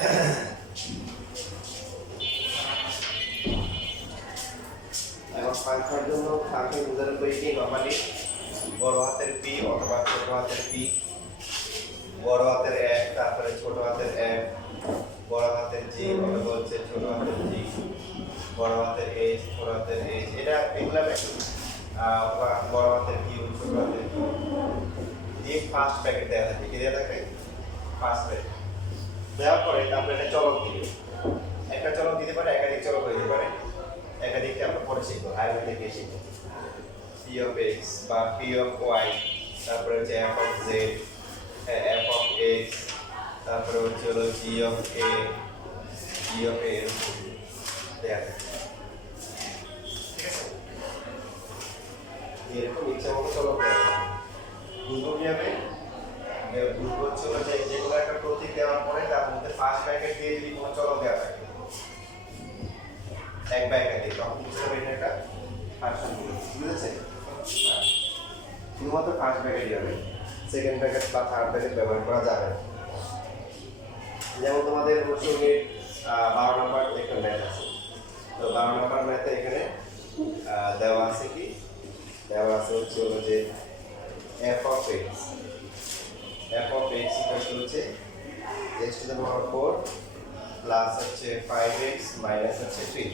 এখন ফাংশনের জন্য ফাংশন বোঝানোর পরে নর্মালি বড় হাতের পি অথবা ছোট হাতের পি, বড় হাতের এফ তারপরে ছোট হাতের এফ, বড় হাতের জি অথবা হচ্ছে ছোট হাতের জি, বড় হাতের এইচ ছোট হাতের এইচ, এটা এগুলা বড় হাতের কিউ ছোট হাতের কিউ দিয়ে ফার্স্ট প্যাকেট দেওয়া থাকে। কি দেওয়া থাকে? ফার্স্ট প্যাকেট দেওয়ার পরে তারপরে একটা চলক দিবে। একটা চলক দিতে পারে, একাধিক চলক হইতে পারে। একাধিকটা আমরা পরে শিখবো, হাইলাইট থেকে শিখবো। পি অফ এক্স বা পি অফ ওয়াই, তারপরে হচ্ছে F of Z, F of x, তারপরে হচ্ছে হলো জি অফ এ, জি অফ এ দেওয়া থাকে। ঠিক আছে? এরকম ইচ্ছা মতো চলক দেওয়া থাকে। বুঝবো কিভাবে? বুঝবো হচ্ছে যে যেগুলো একটা প্রতীক দেওয়ার পরে তার মধ্যে ফার্স্ট ব্র্যাকেট দিয়ে যদি কোনো চলক দেওয়া থাকে এক বা একাধিক, তখন বুঝতে হবে এটা একটা ফাংশন বুঝেছে? শুধুমাত্র ফার্স্ট ব্র্যাকেটই হবে, সেকেন্ড ব্র্যাকেট বা থার্ড ব্র্যাকেট ব্যবহার করা যাবে না। যেমন তোমাদের বছরের 12 নম্বর একটা ম্যাথ আছে, তো 12 নম্বর ম্যাথে এখানে দেওয়া আছে কি? দেওয়া আছে হচ্ছে হলো যে f of x equal to হচ্ছে x to the power 4 plus হচ্ছে 5x মাইনাস হচ্ছে 3।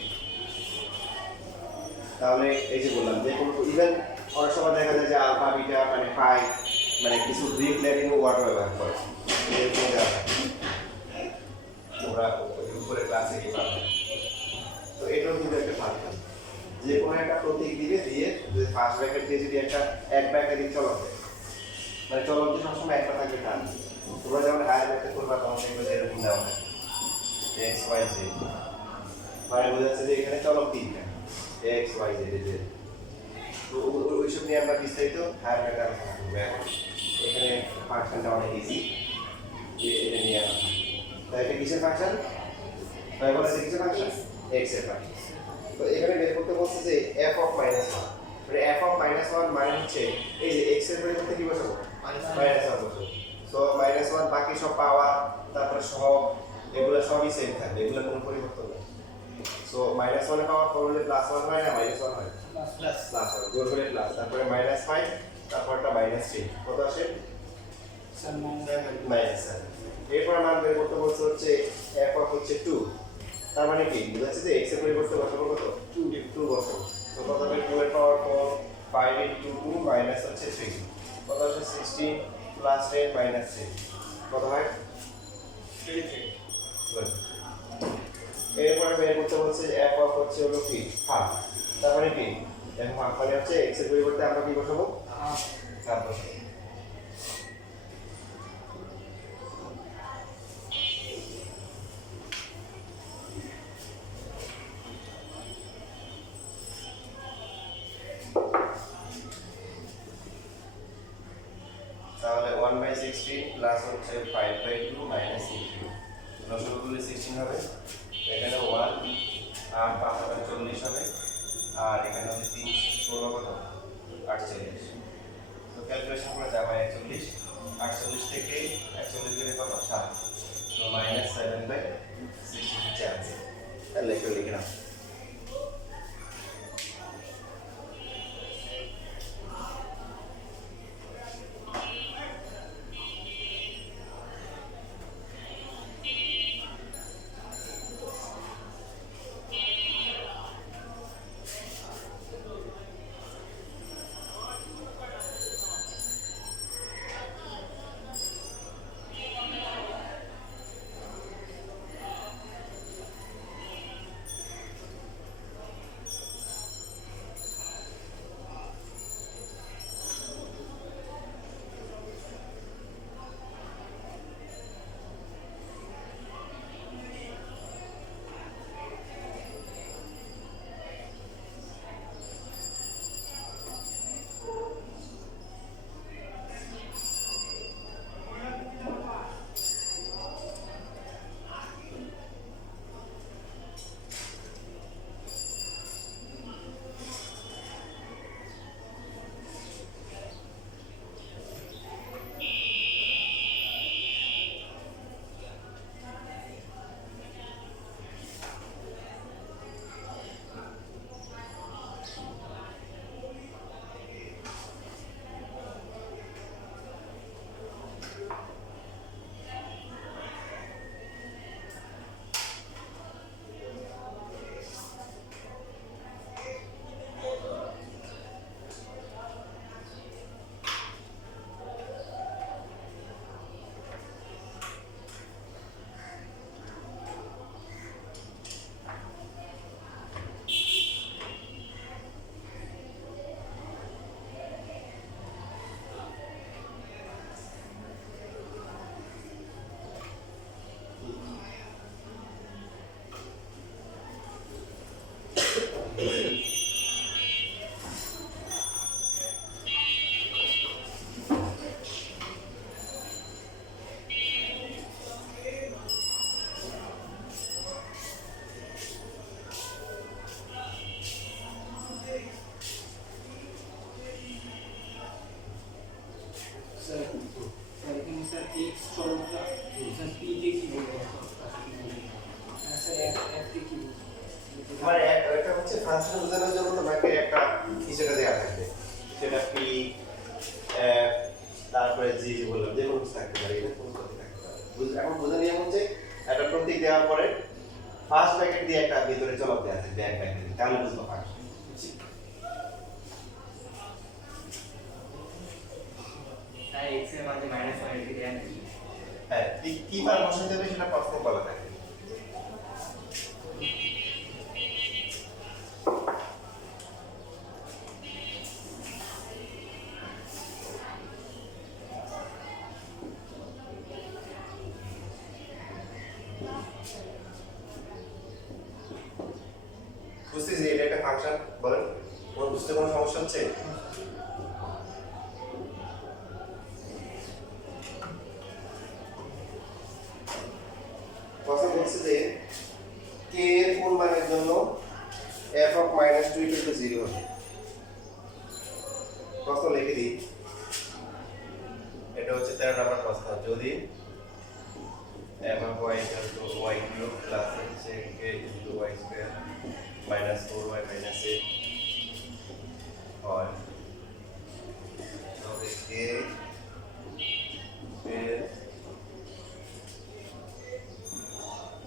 তাহলে এই যে বললাম যে কোনো ইভেন অনেক সময় দেখা যায় যে আলফা বিটা মানে পাই মানে কিছু গ্রিক ল্যাটিন ওয়ার্ড ব্যবহার করে, এরকম দেওয়া থাকে, তোমরা উপরে ক্লাসে গিয়ে পাবে। তো এটাও কিন্তু একটা ফাংশন, যে কোনো একটা প্রতীক দিবে, দিয়ে যদি ফার্স্ট ব্র্যাকেট দিয়ে যদি একটা এক বা একাধিক চলক দেয়, মানে চলক যে সবসময় একটা থাকবে তা না। তোমরা যখন হায়ার ম্যাথে করবা তখন দেখবে যে এরকম দেওয়া হয় এক্স ওয়াই জেড, মানে বোঝাচ্ছে যে এখানে চলক তিনটা এক্স ওয়াই জেড। তো ওইসব নিয়ে আমরা বিস্তারিত হায়ার ম্যাথে আলোচনা করবো। এখন এখানে ফাংশনটা অনেক ইজি, যে এটা নিয়ে আসা। তাই এটা কিসের ফাংশন? তাই বলেছে কিসের ফাংশন? এক্স এর ফাংশন। তো এখানে বের করতে বলছে যে f অফ মাইনাস 1, মানে f অফ মাইনাস 1 মানে হচ্ছে এই যে x এর পরিবর্তে কি বসাবো? মাইনাস 1 বসাবো। সো মাইনাস 1 বাকি সব পাওয়ার তারপরে সব এগুলো সবই সেম থাকবে, এগুলো কোনো পরিবর্তন নেই। সো মাইনাস 1 এর পাওয়ার করলে প্লাস 1 হয় না, মাইনাস 1 হয়, প্লাস 1 জোর করে প্লাস, তারপরে মাইনাস 5, তারপরটা মাইনাস 3, কত আসে? 7 মাইনাস 7। এরপর মান বের করতে বলছে হচ্ছে f অফ হচ্ছে 2, তার মানে কি বুঝাচ্ছে যে x এর পরিবর্তে বসাবো কত? 2 বসাবো। তো কত হবে? 2 এর পাওয়ার 4 5 ইনটু 2 মাইনাস হচ্ছে 3, কত আসে? 16 প্লাস 10 মাইনাস 3, কত হয়? 23। এরপরে বের করতে বলছে f অফ হচ্ছে হলো কি হাফ, তার মানে কি f হাফ মানে হচ্ছে x এর পরিবর্তে আমরা কি বসাবো? হাফ বসাবো। তাহলে 1/16 প্লাস হচ্ছে 5/2 মাইনাস 18, লসাগু করলে 16 হবে, এখানে 1 আর 5 হবে 40 হবে, আর এখানে হচ্ছে 3 16 কত? 48। তো ক্যালকুলেশন করে যাবে 41, 48 থেকে 41 গেলে কত? 7, তো মাইনাস 7/16 হচ্ছে অ্যান্সার। তাহলে লিখে নাও। স্যার এখানে স্যার এক্স চলকটা স্যার পি তে কি বলবো স্যার এক তে কি বলবো মানে একটা হচ্ছে ফাংশন বোঝানোর জন্য তোমাকে একটা হিসেবে দেওয়া থাকবে সেটা পি তারপরে জি বললাম যে কোনো কিছু থাকতে পারে এটা কোনো কথা থাকতে পারে এখন বোঝা নিয়ম হচ্ছে একটা প্রতীক দেওয়ার পরে ফার্স্ট ব্র্যাকেট দিয়ে একটা ভিতরে চলক দেওয়া থাকবে এক ব্র্যাকেট তাহলে বুঝবো ফাংশন স্যার এক্স এর মাঝে মাইনাস 1 রেখে দেন হ্যাঁ কি বার বসাতে হবে সেটা প্রশ্নে বলা থাকে বুঝতেছি এটা একটা ফাংশন বলেন কোন বুঝতে কোনো সমস্যা হচ্ছে প্রশ্ন বলছে যে কে এর কোন মানের জন্য f of minus 2 equal to 0 হবে প্রশ্ন লিখে দিই এটা হচ্ছে 13 নম্বর প্রশ্ন যদি f of y equal to y cube plus হচ্ছে k into y square minus 4y minus 8 হয় তবে k এর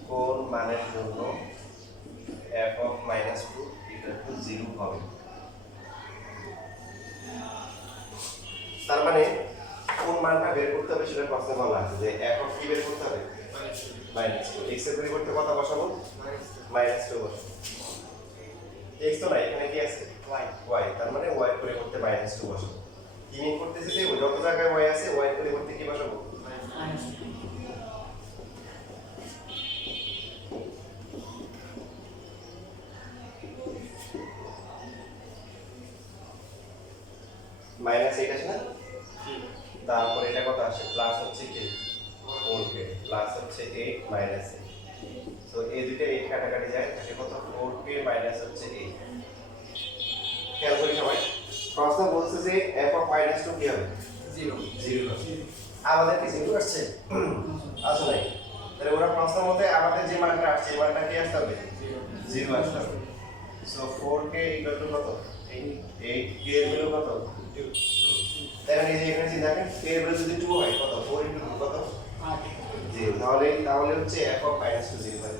কোন মানের জন্য f of minus 2 equal to 0 হবে তার মানে কোন মানটা বের করতে হবে সেটা প্রশ্নে বলা আছে যে f of কি বের করতে হবে minus 2 x এর পরিবর্তে কত বসাবো minus 2 বসাবো x তো নাই এখানে কি আছে y তার মানে y এর পরিবর্তে minus 2 বসাবো কি মিন করতেছে যে যত জায়গায় y আছে y এর পরিবর্তে কি বসাবো মাইনাস 8 আসে না তারপর এটা কত আসে প্লাস হচ্ছে কি 4k প্লাস হচ্ছে 8 মাইনাস 8 সো এই দুটো 8 কাটাকাটি যায় তাহলে কত 4k মাইনাস হচ্ছে 8 খেয়াল করি সবাই প্রশ্ন বলছে যে f of minus 2 কি হবে 0 হবে আমাদের কি 0 আসছে আসে নাই তাহলে ওরা প্রশ্ন মতে আমাদের যে মানটা আসছে এই মানটা কি আসতে হবে 0 আসতে হবে সো 4k কত 8k এর ভ্যালু কত 2 দেখেন এই যে এখানে চিন্তা করেন k এর ভ্যালু যদি 2 হয় কত 4 into 2 কত 8 0 তাহলে হচ্ছে f of minus 2 0 হবে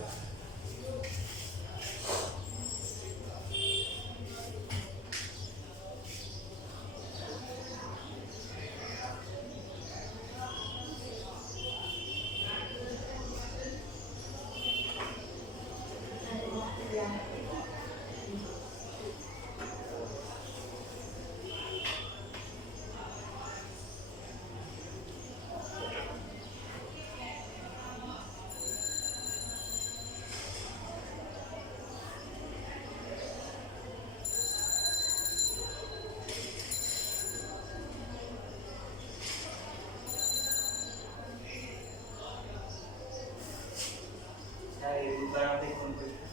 স্যার এই দুবার আমাদের কোন করতে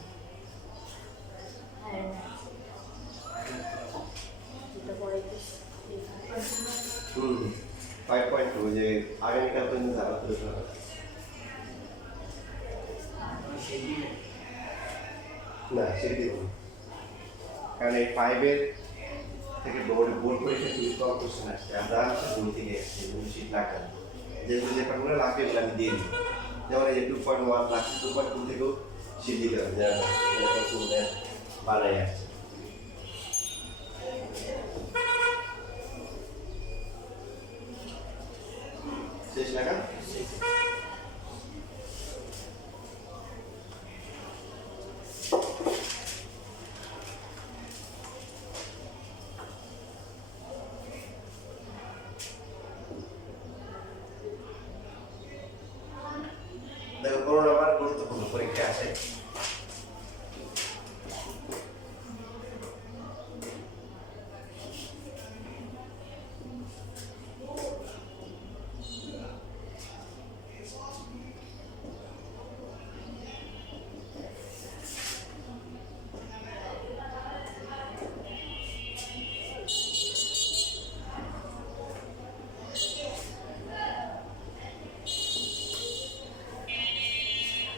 হুম 5.2 যে আগামীকাল পর্যন্ত যারা তৈরি হবে না সেটি কারণ এই 5 এর থেকে বোর্ড পরীক্ষা খুবই কম কোশ্চেন আসছে আমরা বই থেকে আসছি বই শীট লাগবে যেহেতু যে পাঠগুলো লাগবে এগুলো আমি দিয়ে দিই যেমন এই যে 2.1 লাগছে 2.2 থেকেও শীট দিতে হবে যেমন বানাই আসছে শেষ লাগা দেখো করোনা আমার গুরুত্বপূর্ণ পরীক্ষা আসে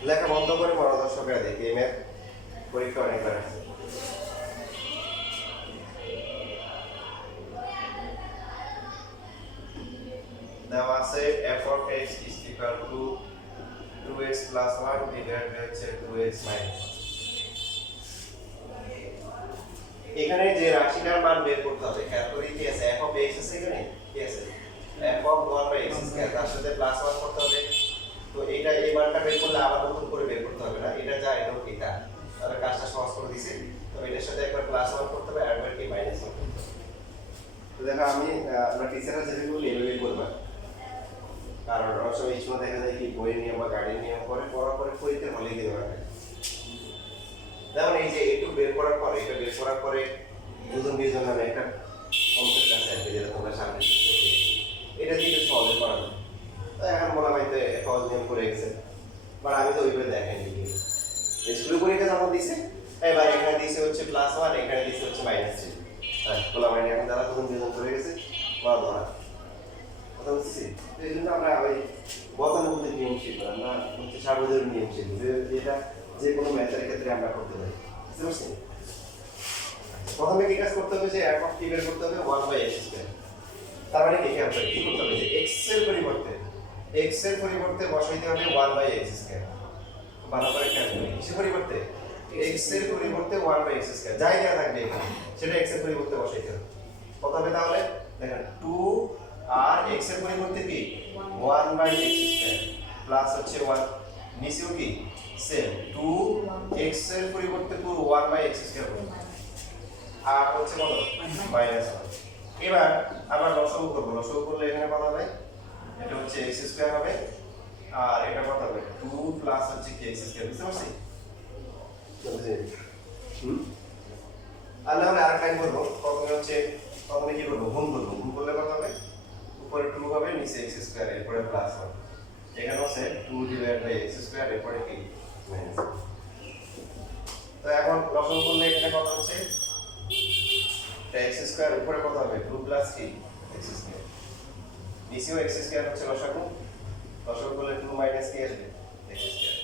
লেখা বন্ধ করে মনোদর্শকরা দেখি এম এর পরীক্ষা অনেকবার আছে। দেওয়া আছে f of x is equal to 2x plus 1 divided by 2x minus 1। এখানে যে রাশিটার মান বের করতে হবে খেয়াল করে কি আছে f of x আছে এখানে কি আছে f of 1 by x square তার সাথে প্লাস 1 করতে হবে। তো এইটা এই মানটা বের করলে আবার নতুন করে বের করতে হবে না, এটা যা এটা এটা তাহলে কাজটা সহজ করে দিছি। তো এটার সাথে একবার প্লাস 1 করতে হবে আর একবার কি মাইনাস 1 করতে হবে। তো দেখো আমরা টিচাররা যেভাবে বলি এভাবেই করবা, কারণ অনেক সময় এই সময় দেখা যায় কি বইয়ের নিয়ম বা গাড়ির নিয়ম করে পড়া করে পড়তে হলেই দিতে পারবে। যেমন এই যে একটু বের করার পরে এটা বের করার পরে দুজন দুজন নামে একটা কনসেপ্ট আছে যেটা তোমরা সামনে শিখতে, এটা দিয়ে সহজে করা যায়। তো এখন বলা হয়তো সহজ নিয়ম করে গেছে, বাট আমি তো ওইভাবে দেখাইনি। স্কুলে পরীক্ষা যখন দিছে এবার এখানে দিছে হচ্ছে প্লাস 1, এখানে দিছে হচ্ছে মাইনাস 3। হ্যাঁ বলা হয়নি, এখন যারা দুজন দুজন করে গেছে বলা ধরা কথা বুঝছি। তো এই জন্য আমরা ওই গতানুগতিক নিয়ম শিখবো, আমরা হচ্ছে সার্বজনীন নিয়ম শিখবো, যেটা যে কোনো ম্যাথের ক্ষেত্রে আমরা করতে পারি। বুঝতে পারছি? প্রথমে কি কাজ করতে হবে যে f of t বের করতে হবে 1/x স্কয়ার। তার মানে কি খেয়াল করে কি করতে হবে যে x এর পরিবর্তে বসাইতে হবে 1/x স্কয়ার। ভালো করে খেয়াল করে কিসের পরিবর্তে x এর পরিবর্তে 1/x স্কয়ার যাই দেওয়া থাকবে এখানে সেটা x এর পরিবর্তে বসাইতে হবে। কত হবে তাহলে দেখেন 2 আর x এর পরিবর্তে কি 1/x স্কয়ার প্লাস হচ্ছে 1 নিচেও কি সেম 2 x এর পরিবর্তে পুরো 1/x স্কয়ার হবে আর হচ্ছে কত মাইনাস 1। এবার আবার লসাগু করব, লসাগু করলে এখানে কত হবে এটা হচ্ছে x স্কয়ার হবে আর এটা কত হবে 2 প্লাস হচ্ছে কি x স্কয়ার। বুঝতে পারছি? আর আমরা আরেকটা লাইন করব, প্রথমে কি করব গুণ করব, গুণ করলে কত হবে উপরে 2 হবে নিচে x স্কয়ার এরপরে প্লাস 1, এখানে আছে 2 ডিভাইডেড বাই x স্কয়ার এরপরে কি মাইনাস। তো এখন লসাগু করলে এখানে কত হচ্ছে x স্কয়ার উপরে কত হবে 2 প্লাস কি x স্কয়ার নিচেও x স্কয়ার হচ্ছে লসাগু, লসাগু করলে 2 মাইনাস কি আসবে x স্কয়ার।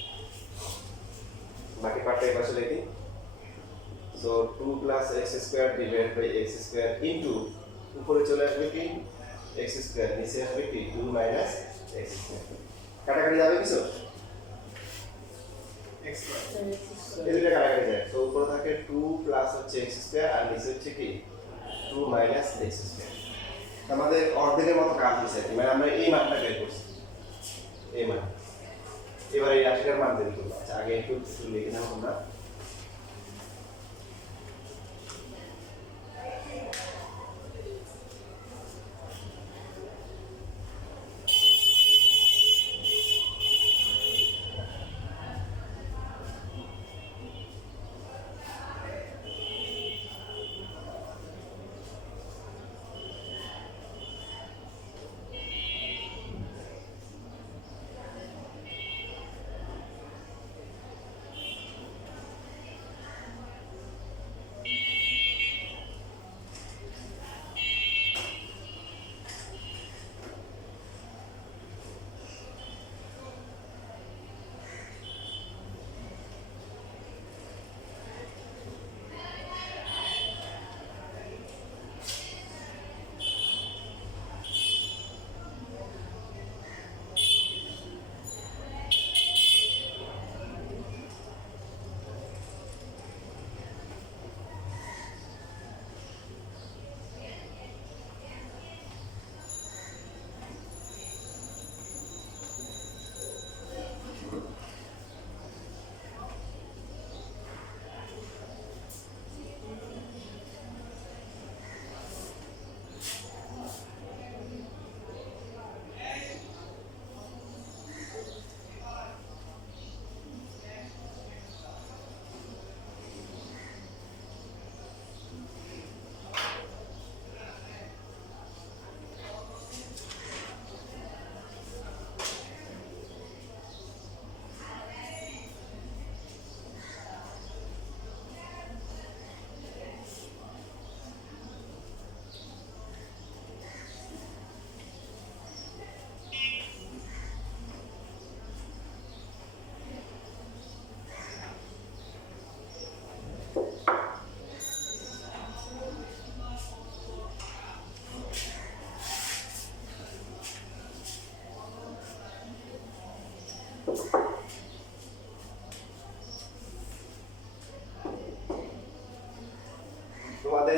বাকি পার্টটা এবার লিখি। So 2 plus x square divided by x square into উপরে চলে আসবে কি x স্কয়ার নিচে আসবে কি 2 মাইনাস x স্কয়ার। কাটাকাটি যাবে কিছু x স্কয়ার এই দুটো কাটাকাটি যায়। সো উপরে থাকে 2 প্লাস হচ্ছে x স্কয়ার আর নিচে হচ্ছে কি 2 মাইনাস x স্কয়ার। আমাদের অর্ধেকের মতো কাজ হয়েছে, মানে আমরা এই মানটা বের করছি এই মান। এবার এই রাশিটার মান বের করব। আচ্ছা আগে একটু লিখে নাও তোমরা।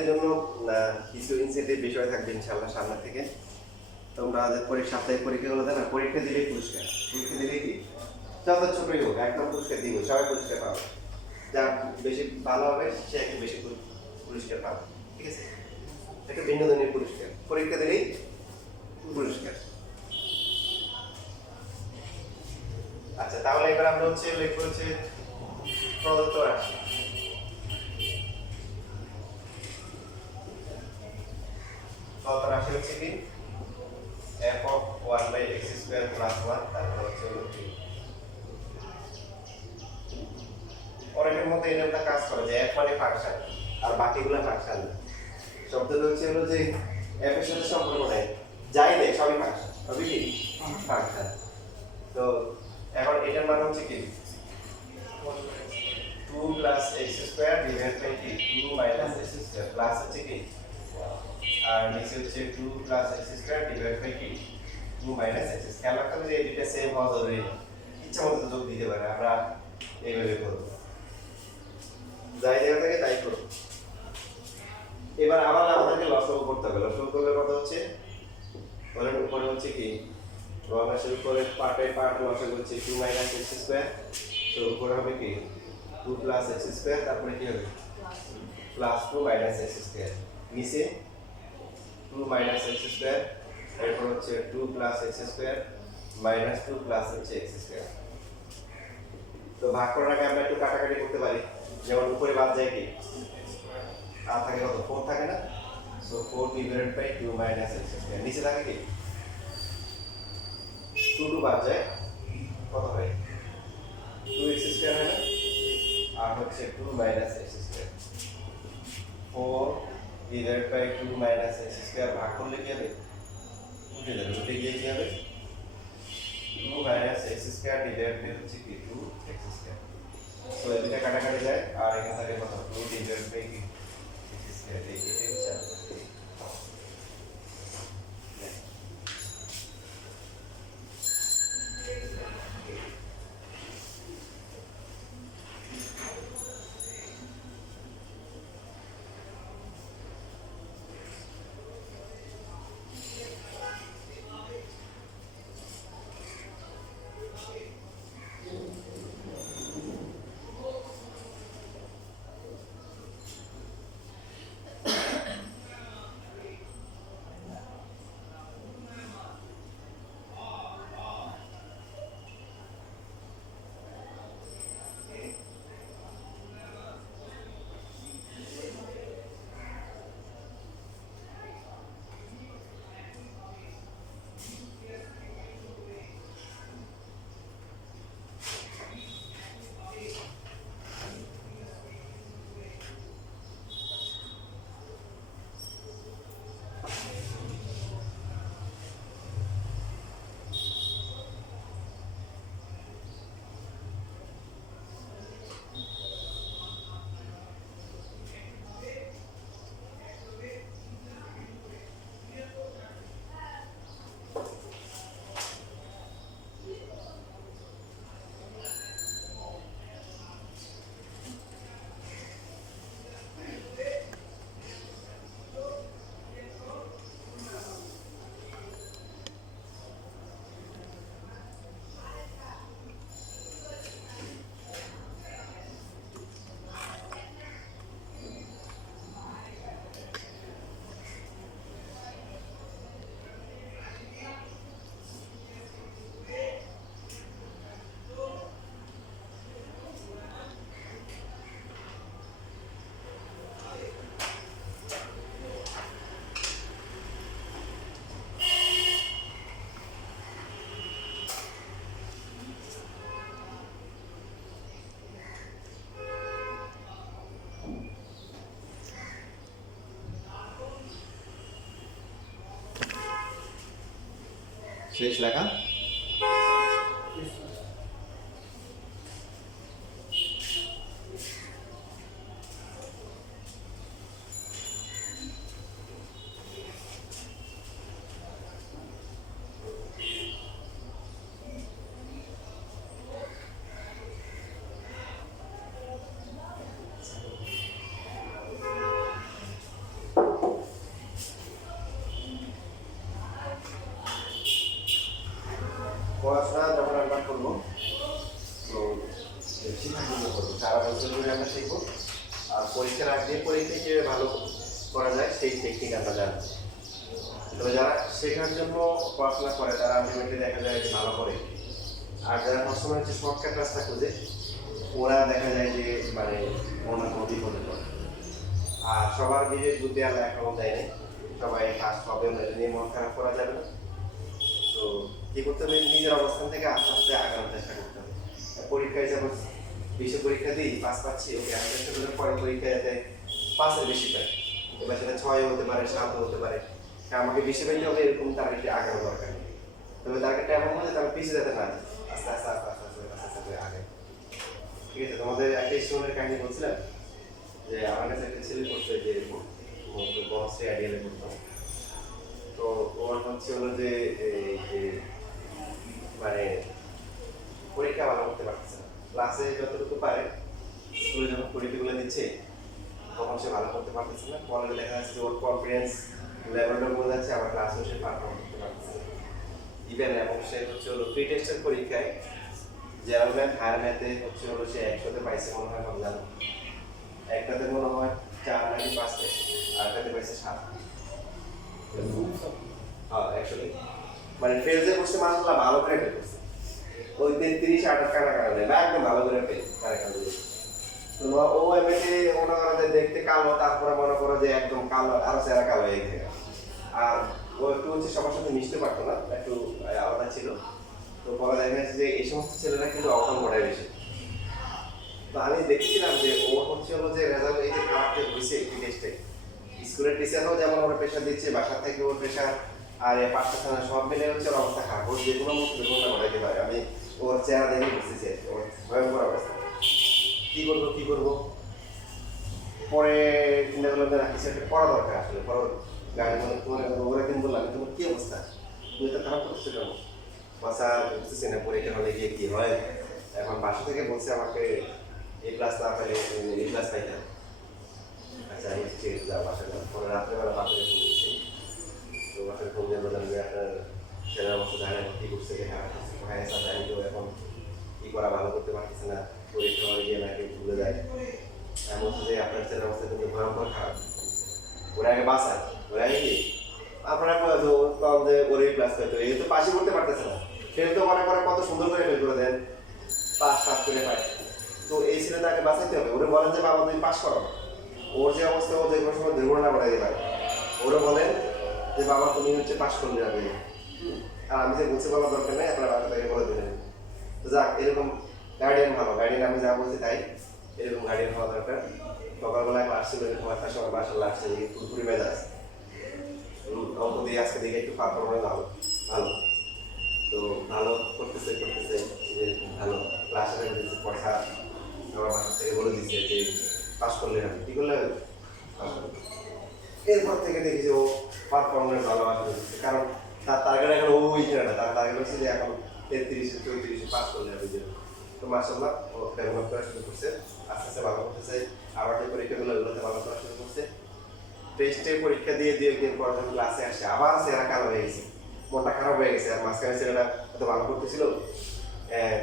জন্য কিছু ইনসেন্টিভ বিষয় থাকবে ইনশাআল্লাহ সামনে থেকে। তোমরা যে সাপ্তাহিক পরীক্ষাগুলো দেয় না, পরীক্ষা দিলেই পুরস্কার, পরীক্ষা দিলেই কি যত ছোটই হোক একদম পুরস্কার দিব, সবাই পুরস্কার পাবে। যা বেশি ভালো হবে সে একটু বেশি পুরস্কার পাবে, ঠিক আছে? একটা বিনোদনের পুরস্কার, পরীক্ষা দিলেই পুরস্কার। আচ্ছা, তাহলে এবার আমরা লিখবো প্রদত্ত রাশি। প্রদত্ত রাশি হচ্ছে কি f of 1/x² plus 1, তারপর হচ্ছে অনেকের মধ্যে এরকমটা কাজ করে যে f মানে ফাংশন আর বাকিগুলো ফাংশন না। শব্দটা হলো যে f এর সাথে সম্পর্ক নেই, যাই নেই সবই ফাংশন, সবই কি ফাংশন। তো এখন এটার মান হচ্ছে কি 2 plus x² divided by 2 minus x² plus হচ্ছে কি আর নিচে হচ্ছে 2 plus x² divided by 2 minus x। খেয়াল রাখতে হবে যে এটা সেম হওয়া জরুরি না, ইচ্ছা মতো যোগ দিতে পারে, আমরা এইভাবে করব, যাই জায়গা থেকে তাই করব। এবার আবার আমাদেরকে লসাগু করতে হবে। লসাগু করলে কত হচ্ছে, ধরেন উপরে হচ্ছে কি লসাগু উপরে পার্ট লসাগু হচ্ছে 2 minus x², তো উপরে হবে কি 2 plus x², তারপরে কি হবে প্লাস 2 minus x², নিচে 2 minus x², এরপর হচ্ছে 2 plus x² minus 2 plus হচ্ছে x²। তো ভাগ করার আগে আমরা একটু কাটাকাটি করতে পারি, যেমন উপরে বাদ যায় কি আর থাকে কত 4 থাকে না, so 4 divided by 2 minus x², নিচে থাকে কি 2 বাদ যায় কত হয় 2x² হয় না, আর হচ্ছে 2 minus x²। 4 divided by 2 minus x² ভাগ করলে কি হবে উঠে যাবে, উঠে গিয়ে কি হবে 2 minus x² divided by হচ্ছে কি 2x²। সো এটা কাটাকাটি যায় আর এখানে থাকে কত 2 divided by কি x², এই হচ্ছে শেষ লেখা। পড়াশোনা যখন আমরা করবো তো শিক্ষা করবো, সারা বছর ধরে আমরা শিখবো। আর পরীক্ষার আগে পরীক্ষায় কীভাবে ভালো করা যায় সেই টেকনিক আমরা জানবো। তবে যারা শেখার জন্য পড়াশোনা করে তারা আলটিমেটলি দেখা যায় যে ভালো করে, আর যারা সবসময় হচ্ছে শর্টকাট রাস্তা খোঁজে ওরা দেখা যায় যে মানে কোনো না কোনো বিপদে পড়ে। আর সবার নিজের বুদ্ধি আলাদা একরকম দেয় না, সবাই ফার্স্ট হবে নিয়ে মন খারাপ করা যাবে না। তো কী করতে হবে, নিজের অবস্থান থেকে আস্তে আস্তে আগানোর চেষ্টা করতে হবে। পরীক্ষায় যেমন 20 পরীক্ষা দিই 5 পাচ্ছি, ওকে আমি চেষ্টা করে পরের পরীক্ষায় যাতে 5-এর বেশি পাই। এবার সেটা 6 হতে পারে, 7 হতে পারে, আমাকে বেশি পাইতে হবে এরকম টার্গেটে আগানো দরকার নেই। তবে টার্গেটটা এমন হলে তারা পিছিয়ে যেতে না, আস্তে আস্তে আস্তে আস্তে আস্তে আস্তে আস্তে আগে। ঠিক আছে, তোমাদের একটা স্টুডেন্টের কাহিনী বলছিলাম যে আমার কাছে একটা ছেলে পড়ছে যে বনশ্রী আইডিয়ালে পড়তাম। তো ওর হচ্ছে হলো যে মানে পরীক্ষা ভালো করতে পারতেছে না, ক্লাসে যতটুকু পারে স্কুলে যখন পরীক্ষাগুলো দিচ্ছে তখন সে ভালো করতে পারতেছে না। পরে দেখা যাচ্ছে যে ওর কনফিডেন্স লেভেলটা বোঝা যাচ্ছে, আবার ক্লাসেও সে পারফর্ম করতে পারতেছে না ইভেন। এবং সে হচ্ছে হলো প্রি টেস্টের পরীক্ষায় জেনারেল ম্যাথ হায়ার ম্যাথে হচ্ছে হলো সে 100-তে পাইছে মনে হয়, কম জানো, একটাতে মনে হয় 4 নাকি 5 পেয়েছে, আর একটাতে পাইছে 7। হ্যাঁ 100-তে মানে ফেল যে করছে মাসাল্লাহ ভালো করে ফেল করছে, ওই 33-8 কানা কানা নেই বা একদম ভালো করে ফেল কানা কানা দিয়েছে। ও এমনিতে মনে করো যে দেখতে কালো, তারপরে মনে করো যে একদম কালো, আরো চেহারা কালো হয়ে গেছে। আর ও একটু হচ্ছে সবার সাথে মিশতে পারতো না, একটু আলাদা ছিল। তো পরে দেখা যাচ্ছে যে এই সমস্ত ছেলেরা কিন্তু অকাল পড়ায় বেশি। তো আমি দেখছিলাম যে ও হচ্ছে হলো যে রেজাল্ট এই যে খারাপ যে হয়েছে একটি টেস্টে, স্কুলের টিচাররাও যেমন ওর প্রেশার দিচ্ছে, বাসা থেকে ওর প্রেশার, আর পাঠশালা সব মিলে হচ্ছে ওর অবস্থা খারাপ। ওর যে কোনো মুখ দুর্ঘটনা ঘটাইতে পারে, আমি ওর চেহারা দেখে বুঝতেছি ওর ভয়ঙ্কর অবস্থা। কি করবো পরে চিন্তা করলাম যে না কিছু একটা করা দরকার। আসলে পরে গাড়ি মানে তোমার ওরা কিন্তু বললাম তোমার কি অবস্থা, তুমি তো খারাপ করতেছো কেন? বাসা বুঝতেছি না পরীক্ষা হলে গিয়ে কি হয়। এখন বাসা থেকে বলছে আমাকে A+ না পেলে A+ পাইতাম। আচ্ছা আমি ঠিক আছে যাও বাসা যাও। পরে রাত্রেবেলা বাসায় ফোন দিচ্ছি, তো বাসায় ফোন দিয়ে বললাম যে আপনার ছেলের অবস্থা জানেন কি করছে, হ্যাঁ স্যার জানি, তো এখন কি করা ভালো করতে পারতেছে না, পরীক্ষা হলে গিয়ে নাকি ভুলে যায়। এমন হচ্ছে যে আপনার ছেলের অবস্থা কিন্তু ভয়ঙ্কর খারাপ, ওরা আগে বাসায়, ওরা আগে কি আপনারা কম যে ওর A+ পেতো, এই তো পাশে করতে পারতেছে না, ফেল তো মনে করে কত সুন্দর করে ফেল করে দেন, 5-7 করে পায়। তো এই ছেলে তাকে বাঁচাইতে হবে। ওরা বলেন যে বাবা তুমি পাস করো, ওর যে অবস্থা ও যে কোনো সময় দুর্ঘটনা ঘটাইতে পারে। ওরা বলেন যে বাবা তুমি হচ্ছে পাস করলে যাবে, আর আমি যে বুঝতে বলার দরকার নেই, আপনার বাসা থেকে বলে দিলেন। তো যাক, এরকম গার্ডিয়ান ভালো, গার্ডিয়ান আমি যা বলছি তাই, এরকম গার্ডিয়ান হওয়া দরকার। সকালবেলা ক্লাস ছিল, এরকম একটা সময় বাসার লাগছে যে পুরোপুরি মেজাজ অঙ্ক দিয়ে আজকে দিকে একটু পারফরমেন্স ভালো ভালো, তো ভালো করতেছে যে ভালো ক্লাসে পড়া আমার বাসা থেকে বলে দিচ্ছে যে পাস করলে হবে, কি করলে হবে পাস করবে। এরপর থেকে দেখি যে ও পারফরমেন্স ভালো আসবে, কারণ তার টার্গেট এখন ওই না, তার টার্গেট হচ্ছে যে এখন 33-34 পাস করলে হবে। যে তো মাশাআল্লাহ ও ডেভেলপ করা শুরু করছে, আস্তে আস্তে ভালো করতেছে। আবার যে পরীক্ষাগুলো ওগুলোতে ভালো করা শুরু করছে। টেস্টে পরীক্ষা দিয়ে 2-1 পর যখন ক্লাসে আসে আবার চেহারা কালো হয়ে গেছে, মনটা খারাপ হয়ে গেছে। আর মাঝখানে ছেলেটা এত ভালো করতেছিল,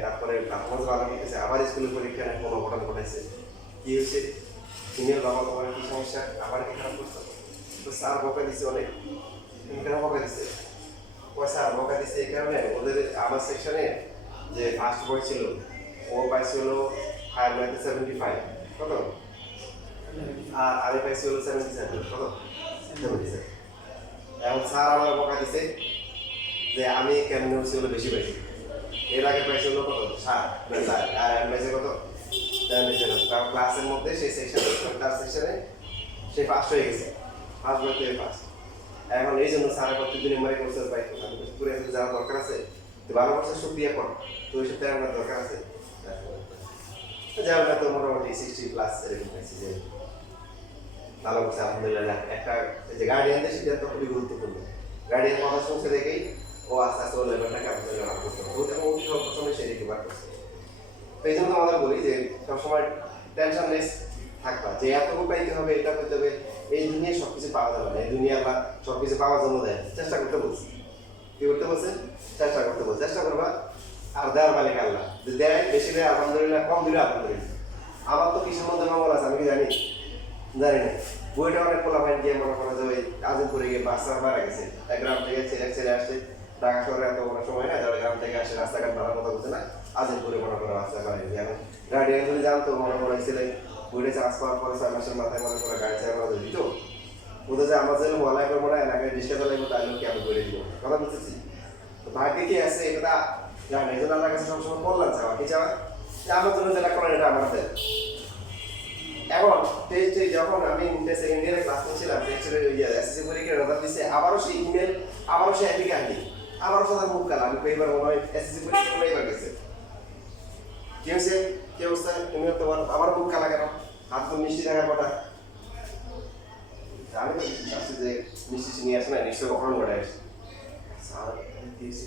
তারপরে পারফরমেন্স ভালো করতেছে, আবার স্কুলের পরীক্ষা কোনো অঘটন ঘটাইছে। কি হয়েছে, সিনিয়র বাবা তোমার কি সমস্যা, আবার কি খারাপ করছো? তো স্যার বকা দিচ্ছে অনেক। কেন বকা দিচ্ছে? স্যার বকা দিচ্ছে এই কারণে ওদের আমার সেকশনে যে ফার্স্ট বয় ছিল ও পাইছিল হায়ার ম্যাথে 75, কত? আর আমি পাইছি হলো 77, কত? 77। এখন স্যার আমার বকা দিছে যে আমি কেমন হচ্ছে হলো বেশি পাইছি, এর আগে পাইছি হলো কত 7 আর আমি পাইছি কত 77। কারণ ক্লাসের মধ্যে সেই সেকশনে তার সেকশনে সে ফার্স্ট হয়ে গেছে, ফার্স্ট বইতে ফার্স্ট। এখন এই জন্য স্যার প্রত্যেকদিন মেরে করছে পাই করে যাওয়ার দরকার আছে, তো ভালো করছে সুক্রিয়া কর, তো ওই সাথে আমার দরকার আছে যাই হোক। তো মোটামুটি 60+ এরকম পাইছি যে ভালো করছে আলহামদুলিল্লাহ। একটা যে গার্ডিয়ানদের সিদ্ধান্ত খুবই গুরুত্বপূর্ণ, গার্ডিয়ান কথা শুনছে দেখেই ও আস্তে আস্তে ওর লেভেলটাকে আলহামদুলিল্লাহ ভালো করতে হবে, এবং অভিভাবক প্রথমে সেই দিকে বার করছে। তো এই জন্য আমাদের বলি যে সবসময় টেনশনলেস থাকবা যে এতটুকু পাইতে হবে, এটা করতে হবে। এই দুনিয়ায় সবকিছু পাওয়া যাবে না, এই দুনিয়া বা সবকিছু পাওয়ার জন্য দেয়, চেষ্টা করতে বলছি। কি করতে বলছে? চেষ্টা করতে বলছে। চেষ্টা করবা আর দেওয়ার মালিক আল্লাহ। যে দেয় বেশি দেয় আলহামদুলিল্লাহ, কম দিলে আলহামদুলিল্লাহ। আমার তো কিসের মধ্যে মামলা আছে আমি কি জানি? জানি না। বইটা অনেক পোলাপাইন গিয়ে মনে করো যে ওই আজিমপুরে গিয়ে বাচ্চা মারা গেছে, এক গ্রাম থেকে ছেলে আসছে, ঢাকা শহরে এত বড় সময় না, যারা গ্রাম থেকে আসে রাস্তাঘাট ভাড়ার কথা বলছে না, আজিমপুরে মনে করো বাচ্চা মারা গেছে। এখন গার্ডিয়ান যদি জানতো মনে করো ছেলে বইটা চার্জ করার পরে 6 মাসের মাথায় মনে করো গাড়ি চাই আমরা দিত, বলতে যে আমার জন্য মলাই করবো না, এলাকায় রিক্সা চালাইবো, তাহলে কি আমি করে দিব। কথা বুঝতেছি? তো ভাগ্যে কি আছে এটা জানি, এই জন্য আমার কাছে সবসময় কল্যাণ চাওয়া, কি চাওয়া যে আমার জন্য যেটা করেন এটা আমাদের। এখন টেস্টে যখন আমি সেকেন্ড ইয়ারে ক্লাস নিচ্ছিলাম, টেস্টের এসএসসি পরীক্ষার রেজাল্ট দিছে, আবারও সেই ইমেল, আবারও সেই একই কাহিনী, আবারও সাদা মুখ কালা। আমি এবার মনে হয় এসএসসি পরীক্ষা করে এবার গেছে। কি হয়েছে? কি অবস্থা? তুমি তোমার আবার মুখ কালা কেন? হাত তো মিষ্টি থাকার কথা। আমি তো চাচ্ছি যে মিষ্টি নিয়ে আসে না, নিশ্চয়ই কখন ঘটে আসছে। স্যার দিয়েছে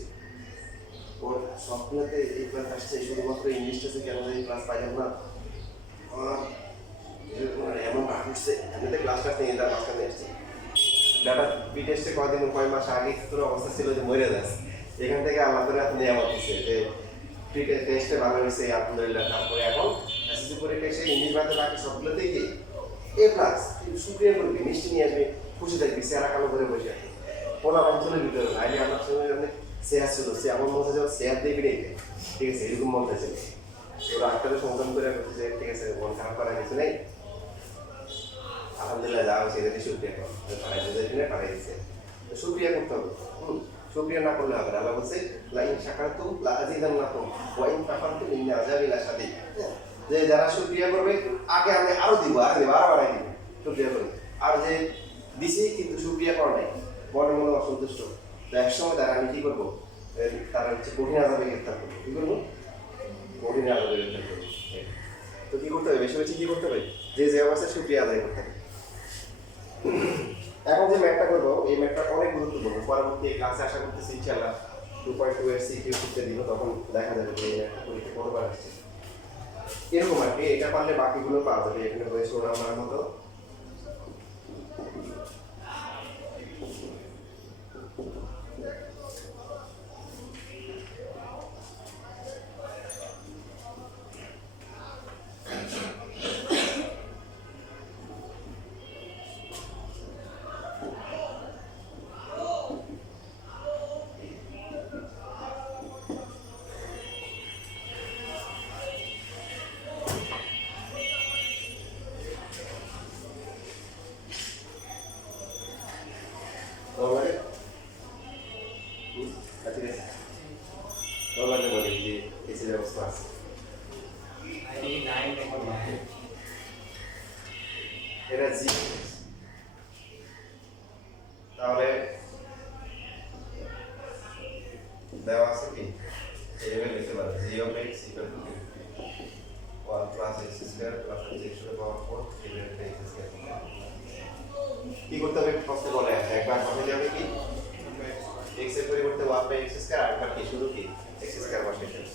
ওর স্বপ্নতে এই ক্লাস আসছে, শুধুমাত্র ইংলিশ টেস্টে কেন এই ক্লাস পাইলাম না। এমন রাগ উঠছে, এমনিতে ক্লাসটা নিয়ে তার মাঝখানে এসছে। ডাটা বি টেস্টে কয়দিন কয় মাস আগে তোর অবস্থা ছিল যে মরে যাস, এখান থেকে আল্লাহ করে এত নিয়ামত দিচ্ছে যে টেস্টে ভালো হয়েছে আলহামদুলিল্লাহ। তারপরে এখন এসএসসি পরীক্ষায় সে ইংলিশ বাদে বাকি সবগুলোতেই গিয়ে এ প্লাস। শুক্রিয়া করবি, মিষ্টি নিয়ে আসবি, খুশি থাকবি, চেহারা কালো করে বসে আসবি। পোলা অঞ্চলের ভিতরে আইলে আমার সঙ্গে অনেক শেয়ার ছিল, সে আমার মধ্যে যখন শেয়ার দেখবি রে, ঠিক আছে, এরকম মন ছিল। ওরা আটটাতে সমাধান করে বলছে যে ঠিক আছে, মন খারাপ করার কিছু নেই, আলহামদুলিল্লাহ যা হয়েছে এটাতে শুক্রিয়া কর, পাড়াই দিতে পাড়াই দিচ্ছে। শুক্রিয়া করতে হবে। শুক্রিয়া না করলে হবে না। আল্লাহ বলছে লাইন শাকারতুম লাআযীদান্নাকুম ওয়া ইন কাফারতুম ইন্না আযাবি লাশাদীদ। যে যারা শুক্রিয়া করবে আগে আমি আরো দিব, আগে আরো বাড়াই দিব। শুক্রিয়া করবে। আর যে দিছি কিন্তু শুক্রিয়া করে নাই, মনে মনে অসন্তুষ্ট, একসময় তারা আমি কি করবো, তারা হচ্ছে কঠিন আযাবে গ্রেফতার করবো। কি করবো? কঠিন আযাবে গ্রেফতার করবো। তো কি করতে হবে? বেশি বেশি কি করতে হবে? যে যে অবস্থায় শুক্রিয়া আদায় করতে হবে। এখন যে ম্যাথটা করবো, এই ম্যাথটা অনেক গুরুত্বপূর্ণ। পরবর্তী ক্লাসে আশা করতেছি ইনশাআল্লাহ 2.2 এর সিকিউ শিখতে দিব, তখন দেখা যাবে যে এই ম্যাথটা পরীক্ষা কতবার আসছে। এরকম আর কি, এটা পারলে বাকিগুলো পাওয়া যাবে। এখানে হয়েছে ওরা আমার মতো। তাহলে দেওয়া আছে কি এইভাবে লিখতে পারো, g of x equal to 1 plus x square plus x to the power 4 divided by x square। কি করতে হবে? প্রশ্ন বলে আছে একবার বসে যাবে কি x এর পরিবর্তে 1 by x square, আর একবার কি শুধু কি x square বসে যাবে।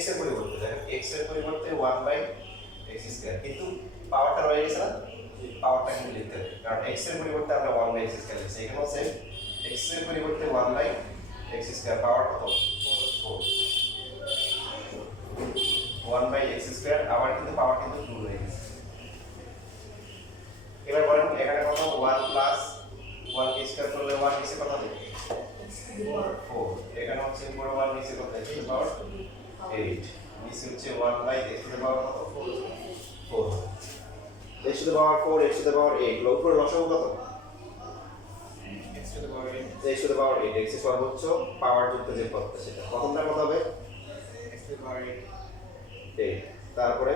x এর পরিবর্তে দেখেন, x এর পরিবর্তে 1 by x স্কয়ার, কিন্তু পাওয়ারটা রয়ে গেছে না, পাওয়ারটা কিন্তু লিখতে হবে, কারণ x এর পরিবর্তে আমরা 1 by x স্কয়ার লিখছি। এখানেও সেম, x এর পরিবর্তে 1 by x স্কয়ার, পাওয়ার কত? 4। 1 by x স্কয়ার, আবার কিন্তু পাওয়ার কিন্তু 2 হয়ে গেছে। এবার বলেন এখানে কত? 1 প্লাস 1 কে স্কয়ার করলে 1 নিচে কত হবে? 4। এখানে হচ্ছে পুরো 1 নিচে কত হবে? পাওয়ার 8। নিচে হচ্ছে 1 by x to the power কত? 4। x to the power 4, x to the power 8, লব করে লসাগু কত? x to the power 8, x to the power 8, x এর সর্বোচ্চ পাওয়ার যুক্ত যে পদটা সেটা প্রথমটা কত হবে? x to the power 8। তারপরে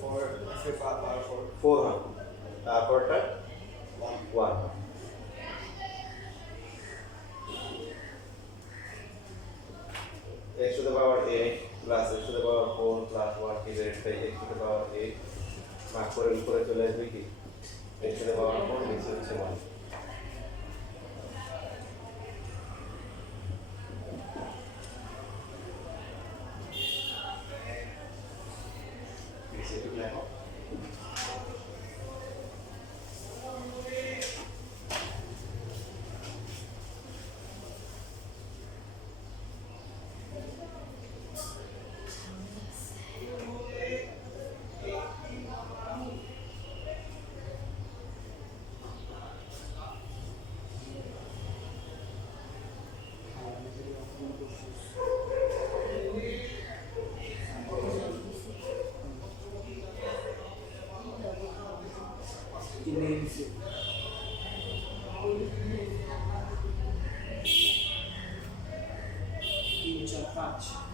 4, x টু দ্য পাওয়ার 4 হবে, তারপরটা 1। x to the power 8 plus x to the power 4 plus 1 divided by x to the power 8 ভাগ করে উপরে চলে আসবে কি x to the power 4, নিচে হচ্ছে 1। নিচে একটু লেখো। কিনে দিছে 3 4 5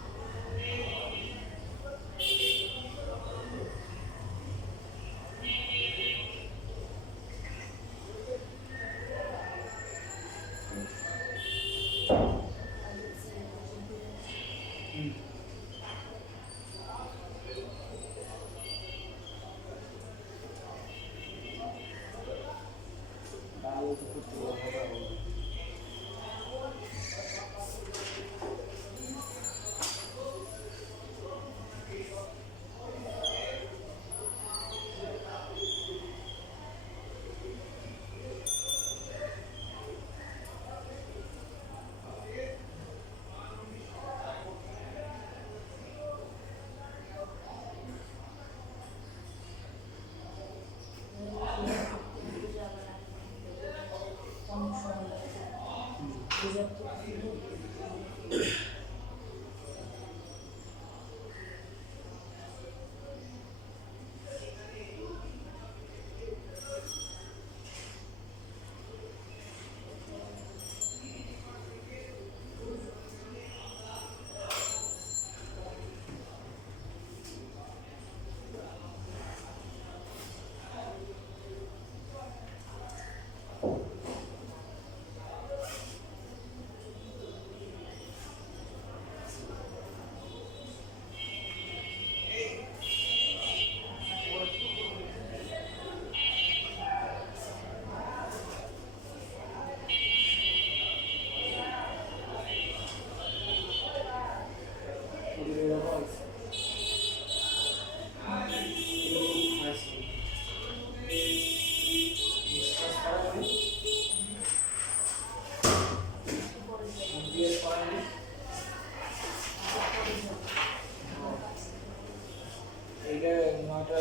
এইটা 9টা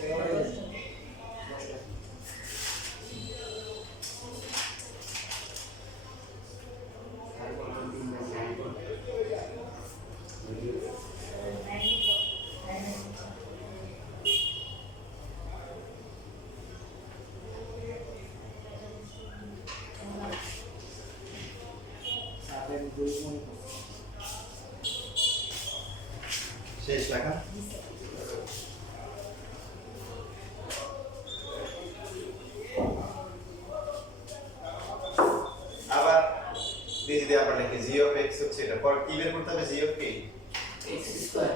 11টা শেষ লেখা আবার দিয়ে যদি আমরা লিখি g of x হচ্ছে এটা পর কি বের করতে হবে g of k x square